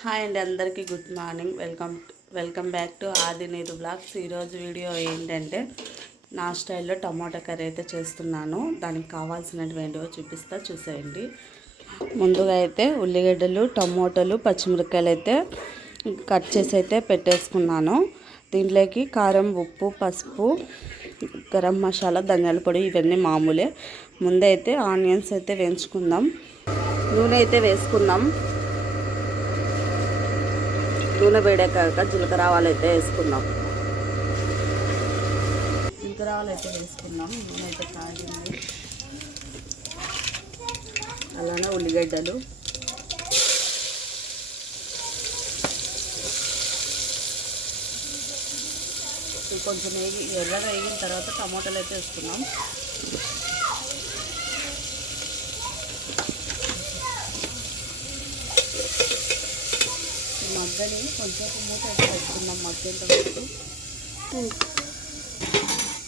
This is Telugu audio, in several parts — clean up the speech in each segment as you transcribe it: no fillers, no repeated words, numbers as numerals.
హాయ్ అండి, అందరికీ good morning. Welcome back to ఆది నీరు బ్లాగ్స్. ఈరోజు వీడియో ఏంటంటే నా స్టైల్లో టమాటా కర్రీ అయితే చేస్తున్నాను. దానికి కావాల్సినటువంటివో చూసేయండి. ముందుగా అయితే ఉల్లిగడ్డలు, టమోటాలు, పచ్చిమిరపకాయలు అయితే కట్ చేసి అయితే పెట్టేసుకున్నాను. దీంట్లోకి కారం, ఉప్పు, పసుపు, గరం మసాలా, ధనియాల పొడి ఇవన్నీ మామూలే. ముందైతే ఆనియన్స్ అయితే వేయించుకుందాం. నూనె అయితే వేసుకుందాం. నూనె వేడాక జీలకర్ర ఆవాలు అయితే వేసుకుందాం. జీలకర్ర ఆవాలు అయితే వేసుకుందాం. నూనె అయితే కాగింది. అలానే ఉల్లిగడ్డలు, కొంచెం ఎర్రగా వేగిన తర్వాత టమాటాలు అయితే వేసుకున్నాం. మగ్గని కొంచెం మూత అయితే పెట్టుకున్నాం మగ్గేంత వరకు.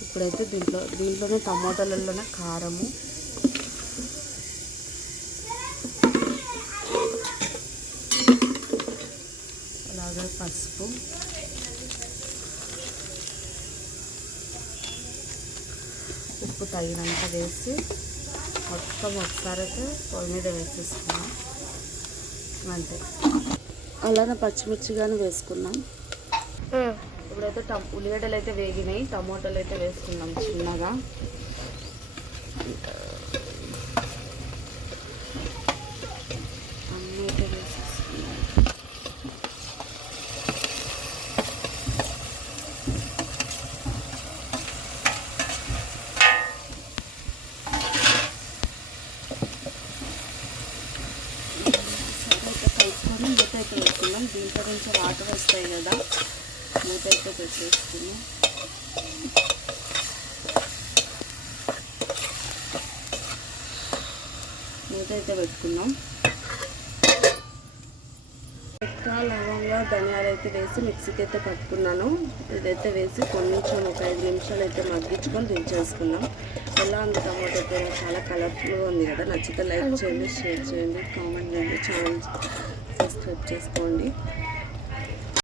ఇప్పుడైతే దీంట్లోనే టమాటాలలోనే కారము, అలాగే పసుపు, ఉప్పు తగినంత వేసి మొత్తం ఒకసారి అయితే పొయ్యి మీద వేసేసుకున్నాం. అంతే. అలానే పచ్చిమిర్చి కానీ వేసుకున్నాం. ఇప్పుడైతే ఉల్లిగడ్డలు అయితే వేగినాయి. టమోటాలు అయితే వేసుకున్నాం చిన్నగా. అన్నీ అయితే వేసేసుకున్నాం. మూత అయితే పెట్టుకున్నాం. దీంట్లో కొంచెం వాటర్ వస్తాయి కదా, మూత అయితే పెట్టేసుకున్నాం. మూత అయితే పెట్టుకున్నాం. చెక్క, లవంగా, ధనియాలు అయితే వేసి మిక్సీకి అయితే పట్టుకున్నాను. ఇదైతే వేసి కొంచెం ఒక 5 నిమిషాలు అయితే మగ్గించుకొని దించేసుకున్నాం. ఎలా ఉంది టమాటో కూర? చాలా కలర్ఫుల్గా ఉంది కదా. నచ్చితే లైక్ చేయండి, షేర్ చేయండి, కామెంట్ చేయండి, ఛానల్ సబ్స్క్రైబ్ చేసుకోండి.